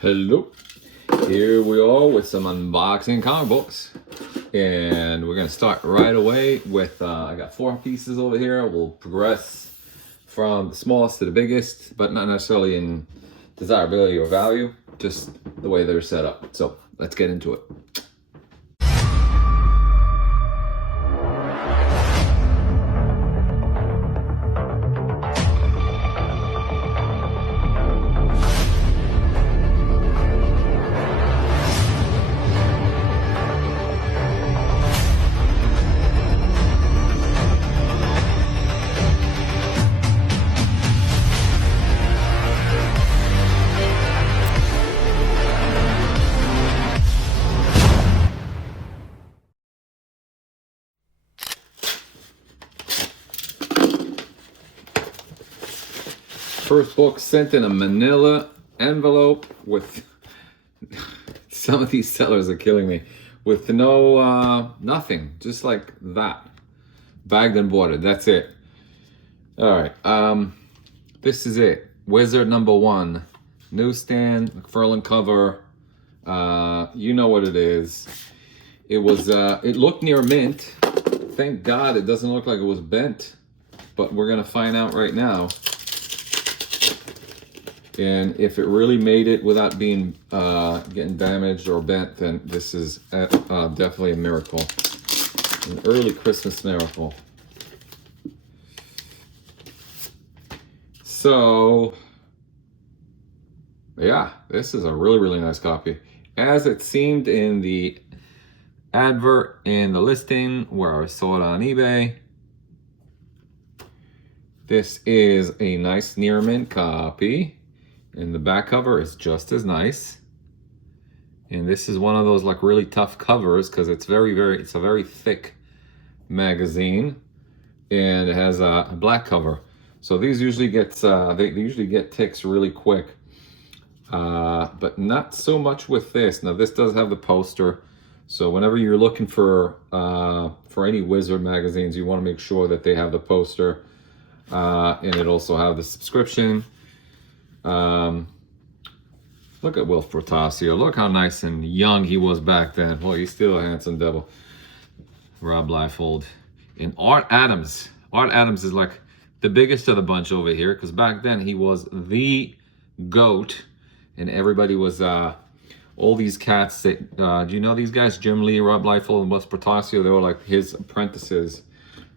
Hello, here we are with some unboxing comic books, and we're gonna start right away with I got 4 pieces over here. We'll progress from the smallest to the biggest, but not necessarily in desirability or value, just the way they're set up. So let's get into it. First book sent in a manila envelope with some of these sellers are killing me with nothing, just like that, bagged and boarded. That's it. All right, this is it. Wizard #1, newsstand, McFarlane cover. You know what it is. It was it looked near mint. Thank God it doesn't look like it was bent, but we're gonna find out right now. And if it really made it without being getting damaged or bent, then this is definitely a miracle, an early Christmas miracle. So, yeah, this is a really nice copy, as it seemed in the advert in the listing where I saw it on eBay. This is a nice near mint copy. And the back cover is just as nice. And this is one of those like really tough covers because it's it's a very thick magazine, and it has a black cover. So these usually they usually get ticks really quick, but not so much with this. Now this does have the poster, so whenever you're looking for any Wizard magazines, you want to make sure that they have the poster, and it also have the subscription. Look at Will Portasio. Look how nice and young he was back then. Well, he's still a handsome devil. Rob Liefeld. And Art Adams. Art Adams is like the biggest of the bunch over here, because back then he was the GOAT, and everybody was all these cats that do you know these guys? Jim Lee, Rob Liefeld, and Will Portasio. They were like his apprentices,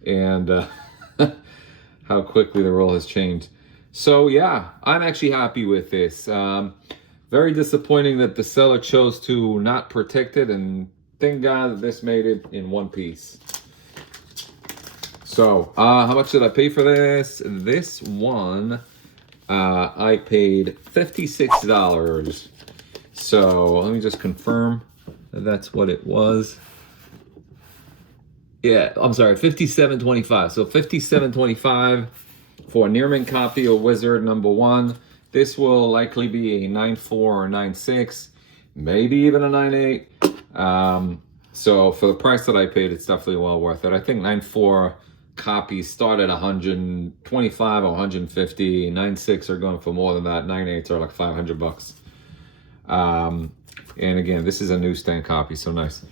and how quickly the role has changed. So yeah, I'm actually happy with this. Very disappointing that the seller chose to not protect it, and thank God that this made it in one piece. So, how much did I pay for this? This one, I paid $56. So let me just confirm that that's what it was. Yeah, I'm sorry, $57.25. So $57.25 for a near mint copy of Wizard #1. This will likely be a 9.4 or 9.6, maybe even a 9.8. So for the price that I paid, it's definitely well worth it. I think 9.4 copies start at 125 or 150. 9.6 are going for more than that. 9.8s are like $500. And again, this is a newsstand copy, so nice.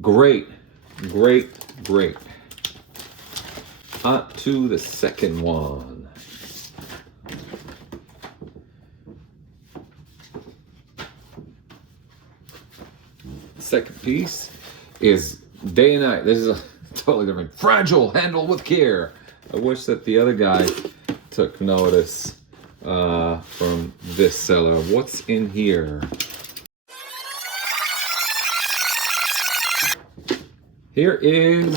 Great. On to the second one. Second piece is Day and Night. This is a totally different. Fragile, handle with care. I wish that the other guy took notice from this seller. What's in here? Here is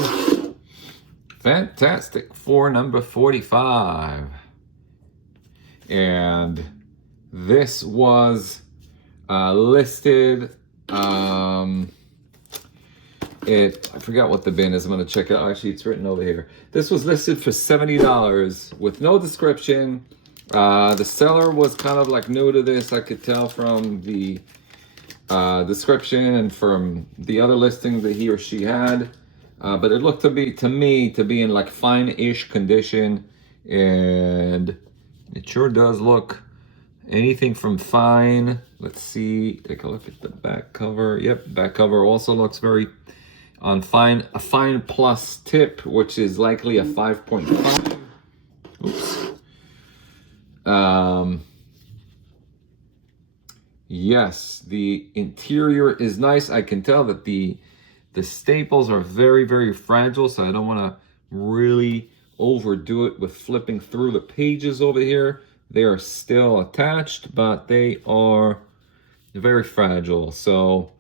Fantastic Four #45. And this was listed, I forgot what the bin is. I'm gonna check it out. Actually, it's written over here. This was listed for $70 with no description. The seller was kind of like new to this. I could tell from the description and from the other listing that he or she had. But it looked to me to be in like fine-ish condition, and it sure does look Anything from Fine. Let's see. Take a look at the back cover. Yep, back cover also looks very on Fine. A Fine Plus tip, which is likely a 5.5. Oops. Yes, the interior is nice. I can tell that the staples are very, very fragile, so I don't want to really overdo it with flipping through the pages over here. They are still attached, but they are very fragile. So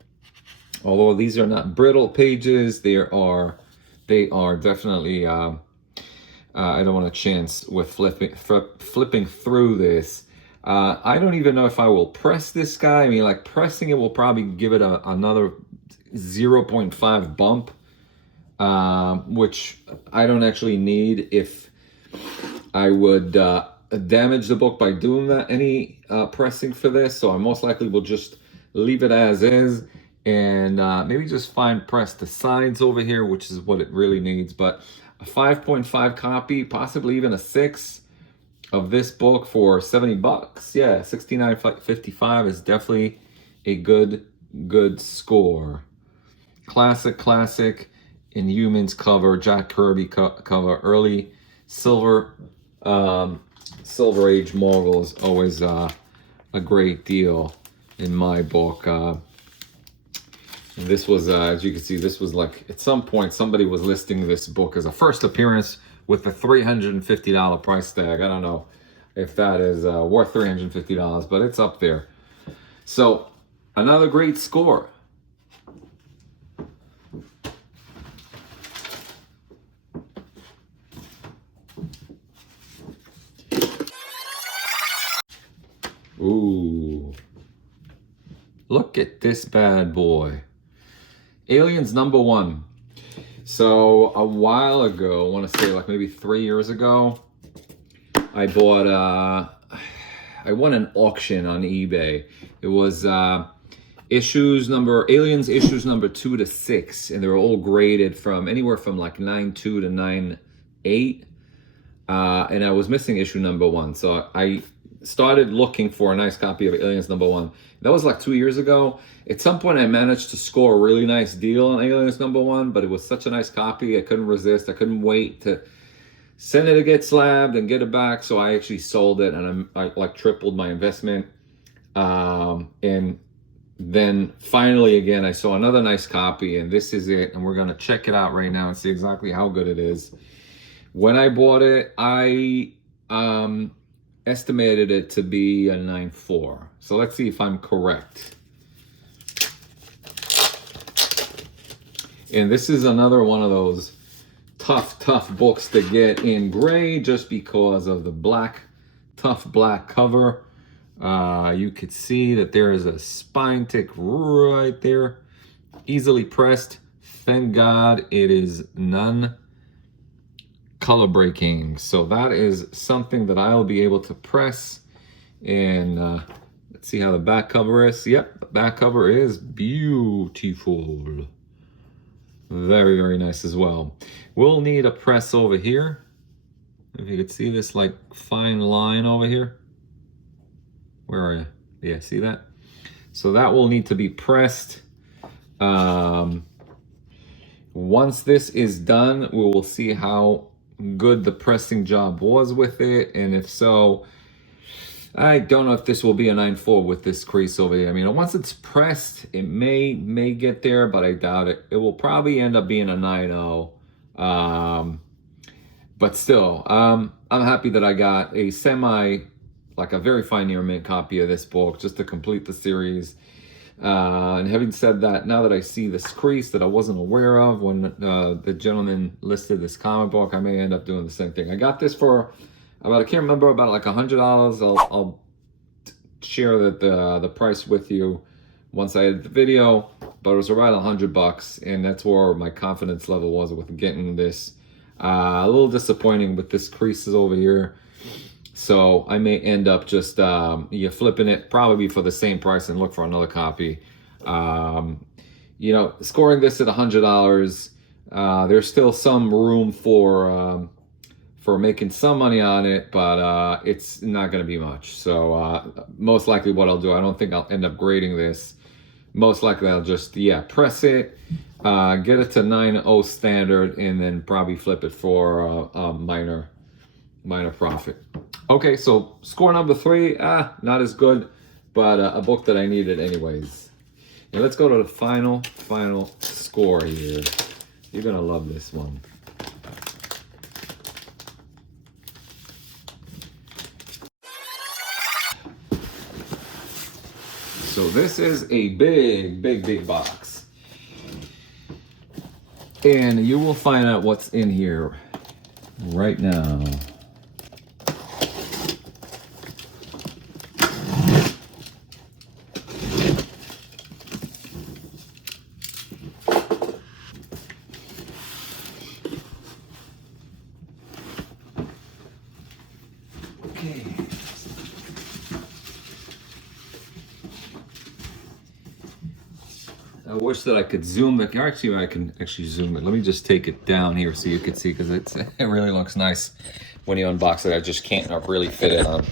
although these are not brittle pages, they are definitely I don't want a chance with flipping through this. I don't even know if I will press this guy. I mean, like, pressing it will probably give it another 0.5 bump, which I don't actually need if I would damage the book by doing that, any pressing for this. So I most likely will just leave it as is, and maybe just fine press the sides over here, which is what it really needs. But a 5.5 copy, possibly even a 6 of this book for 70 bucks. Yeah, $69.55 is definitely a good score. Classic Inhumans cover, Jack Kirby cover, early Silver Age Mogul is always a great deal in my book. And this was, as you can see, this was like, at some point, somebody was listing this book as a first appearance with a $350 price tag. I don't know if that is worth $350, but it's up there. So, another great score. Ooh. Look at this bad boy. Aliens #1. So a while ago, I want to say like maybe 3 years ago, I bought I won an auction on eBay. It was Aliens issues number 2 to 6, and they were all graded from anywhere from like 9.2 to 9.8. And I was missing issue #1. So I started looking for a nice copy of Aliens #1. That was like 2 years ago. At some point, I managed to score a really nice deal on Aliens #1, but it was such a nice copy, I couldn't resist. I couldn't wait to send it to get slabbed and get it back. So I actually sold it, and I like tripled my investment. And then finally, again, I saw another nice copy, and this is it. And we're gonna check it out right now and see exactly how good it is. When I bought it, I estimated it to be a 9.4. So let's see if I'm correct. And this is another one of those tough books to get in gray, just because of the tough black cover. You could see that there is a spine tick right there, easily pressed. Thank God it is none color breaking. So that is something that I'll be able to press. And let's see how the back cover is. Yep, the back cover is beautiful. Very, very nice as well. We'll need a press over here. If you could see this like fine line over here. Where are you? Yeah, see that? So that will need to be pressed. Once this is done, we will see how good the pressing job was with it, and if so, I don't know if this will be a 9.4 with this crease over here. I mean, once it's pressed, it may get there, but I doubt it. It will probably end up being a 9.0. But still, I'm happy that I got a like a very fine near mint copy of this book just to complete the series. And having said that, now that I see this crease that I wasn't aware of when the gentleman listed this comic book, I may end up doing the same thing. I got this for about, I can't remember, about like $100. I'll share the price with you once I edit the video, but it was around $100, and that's where my confidence level was with getting this. A little disappointing with this creases over here. So I may end up just flipping it probably for the same price and look for another copy. You know, scoring this at $100, there's still some room for for making some money on it, but it's not going to be much. So most likely what I'll do, I don't think I'll end up grading this. Most likely I'll just, yeah, press it, get it to 9.0 standard, and then probably flip it for a minor profit. Okay, so score number 3, not as good, but a book that I needed anyways. And let's go to the final score here. You're gonna love this one. So this is a big box. And you will find out what's in here right now. Okay. I wish that I could zoom it. Actually, I can actually zoom it. Let me just take it down here so you can see, because it really looks nice when you unbox it. I just can't really fit it on.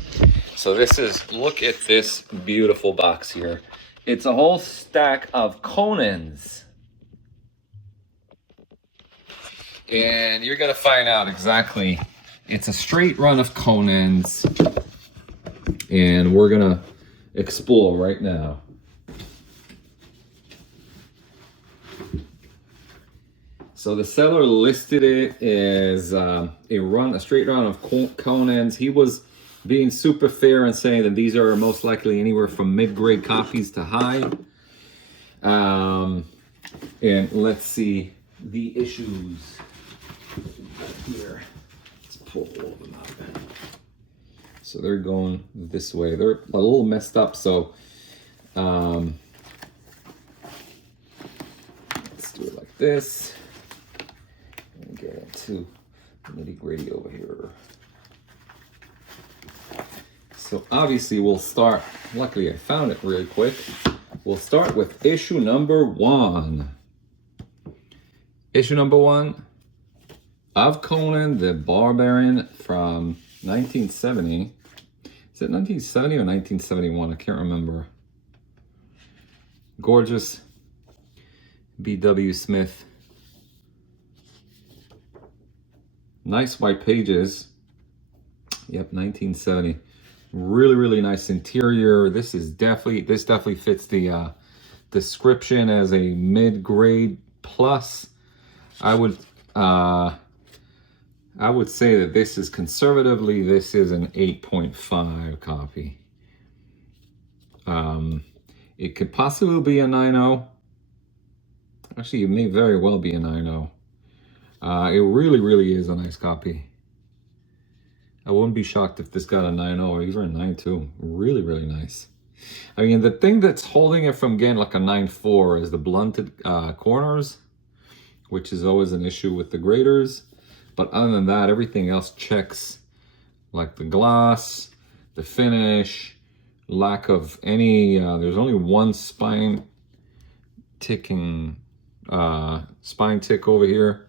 So this is, look at this beautiful box here. It's a whole stack of Conans. And you're gonna find out exactly. It's a straight run of Conans. And we're gonna explore right now. So the seller listed it as a straight run of Conan's. He was being super fair and saying that these are most likely anywhere from mid-grade copies to high. And let's see the issues here. Let's pull all of them out. So they're going this way. They're a little messed up, so let's do it like this. Get into nitty-gritty over here. So obviously we'll start, luckily I found it really quick. We'll start with issue number 1. Issue number 1 of Conan the Barbarian from 1970. Is it 1970 or 1971? I can't remember. Gorgeous B.W. Smith. Nice white pages. Yep, 1970. Really nice interior. This definitely fits the description as a mid-grade plus. I would say that this is conservatively, this is an 8.5 copy. It could possibly be a 9.0. Actually, it may very well be a 9.0. It really is a nice copy. I wouldn't be shocked if this got a 9.0 or even a 9.2. Really nice. I mean, the thing that's holding it from getting like a 9.4 is the blunted corners, which is always an issue with the graders. But other than that, everything else checks, like the gloss, the finish, lack of any, there's only one spine tick over here.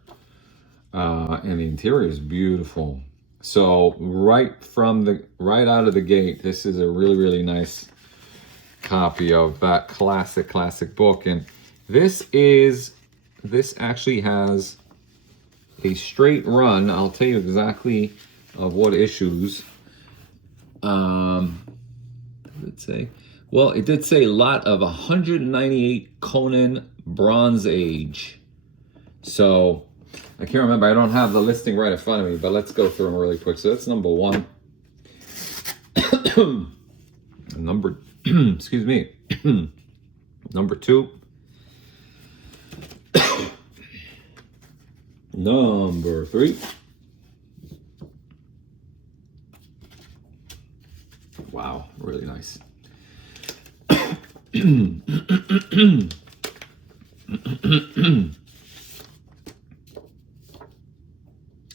And the interior is beautiful. So right out of the gate, this is a really nice copy of that classic book. And this actually has a straight run. I'll tell you exactly of what issues. What did it say? Well, it did say lot of 198 Conan Bronze Age. So I can't remember. I don't have the listing right in front of me, but let's go through them really quick. So that's number 1. Excuse me. Number 2. Number 3. Wow, really nice.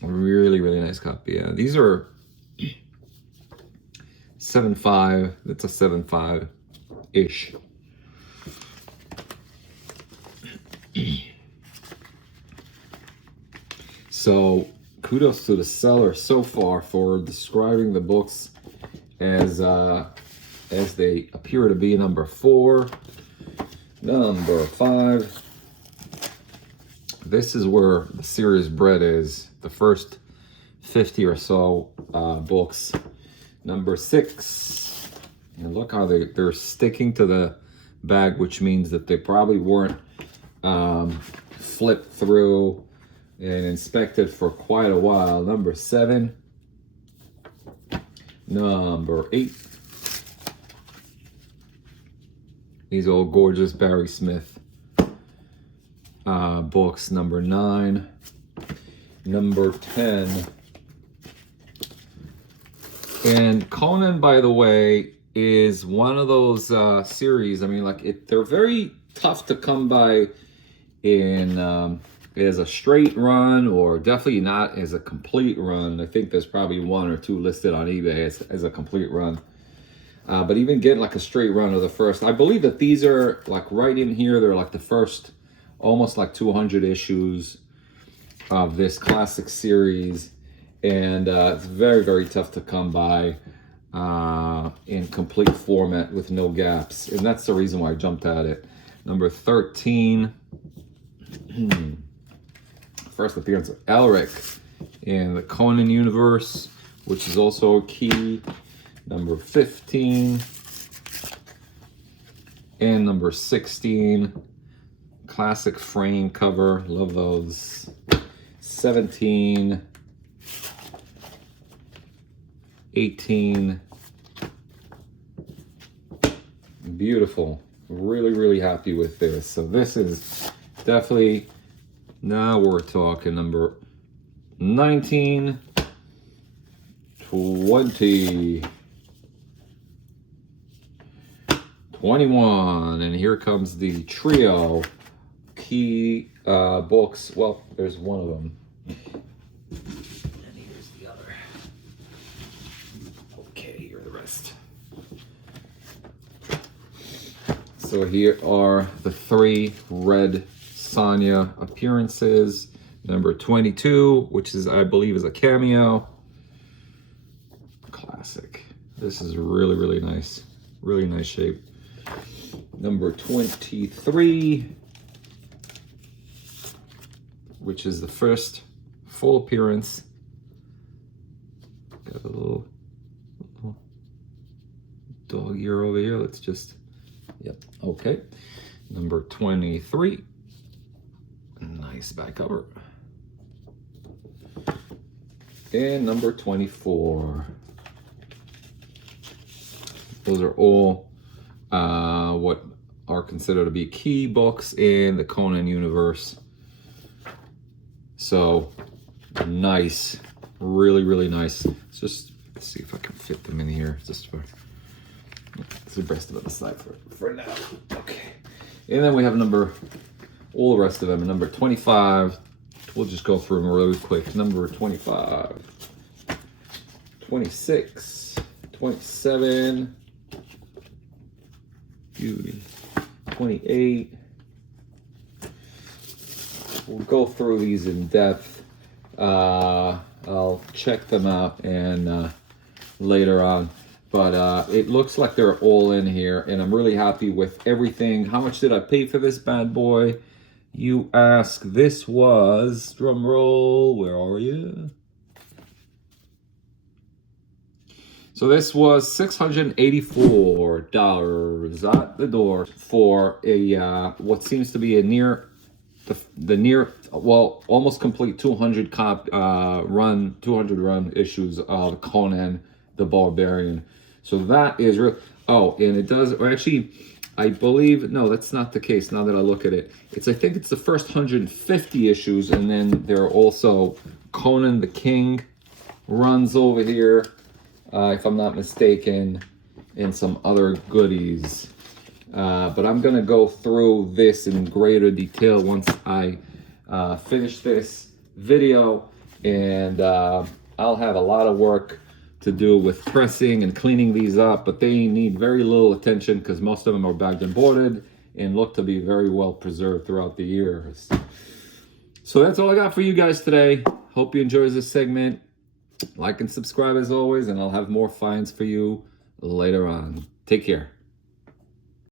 Really nice copy. Yeah, these are 7.5. That's a 7.5-ish. So kudos to the seller so far for describing the books as they appear to be. Number 4, number 5. This is where the serious bread is. The first 50 or so books. Number 6. And look how they're sticking to the bag, which means that they probably weren't flipped through and inspected for quite a while. Number 7. Number 8. These old gorgeous Barry Smith books. Number 9. Number 10. And Conan, by the way, is one of those series. I mean, like, they're very tough to come by in as a straight run, or definitely not as a complete run. I think there's probably 1 or 2 listed on eBay as a complete run. But even getting like a straight run of the first, I believe that these are like right in here. They're like the first almost like 200 issues of this classic series. And it's very, very tough to come by in complete format with no gaps. And that's the reason why I jumped at it. Number 13. First appearance of Elric in the Conan universe, which is also a key. Number 15. And number 16. Classic frame cover. Love those. 17. 18. Beautiful. Really, really happy with this. So this is definitely, now we're talking. Number 19, 20, 21, and here comes the trio key books. Well, there's one of them. And here's the other. Okay, here are the rest. So here are the 3 Red Sonja appearances. Number 22, which is, I believe, is a cameo. Classic. This is really, really nice. Really nice shape. Number 23, which is the first full appearance. Got a little dog ear over here. Let's just, yep, okay. Number 23, nice back cover. And number 24. Those are all what are considered to be key books in the Conan universe. So nice, really, really nice. Let's see if I can fit them in here. Just for the rest of it aside for now. Okay. And then we have all the rest of them. Number 25. We'll just go through them really quick. Number 25, 26, 27, beauty, 28. We'll go through these in depth. I'll check them out and later on. But it looks like they're all in here, and I'm really happy with everything. How much did I pay for this bad boy? You ask. This was, drum roll, where are you? So this was $684 at the door for a what seems to be a almost complete 200 run issues of Conan the Barbarian. So that is real. Oh, and it does, or actually, I believe, no, that's not the case now that I look at it. I think it's the first 150 issues, and then there are also Conan the King runs over here, if I'm not mistaken, and some other goodies. But I'm going to go through this in greater detail once I finish this video, and I'll have a lot of work to do with pressing and cleaning these up, but they need very little attention because most of them are bagged and boarded and look to be very well preserved throughout the years. So that's all I got for you guys today. Hope you enjoy this segment. Like and subscribe as always, and I'll have more finds for you later on. Take care.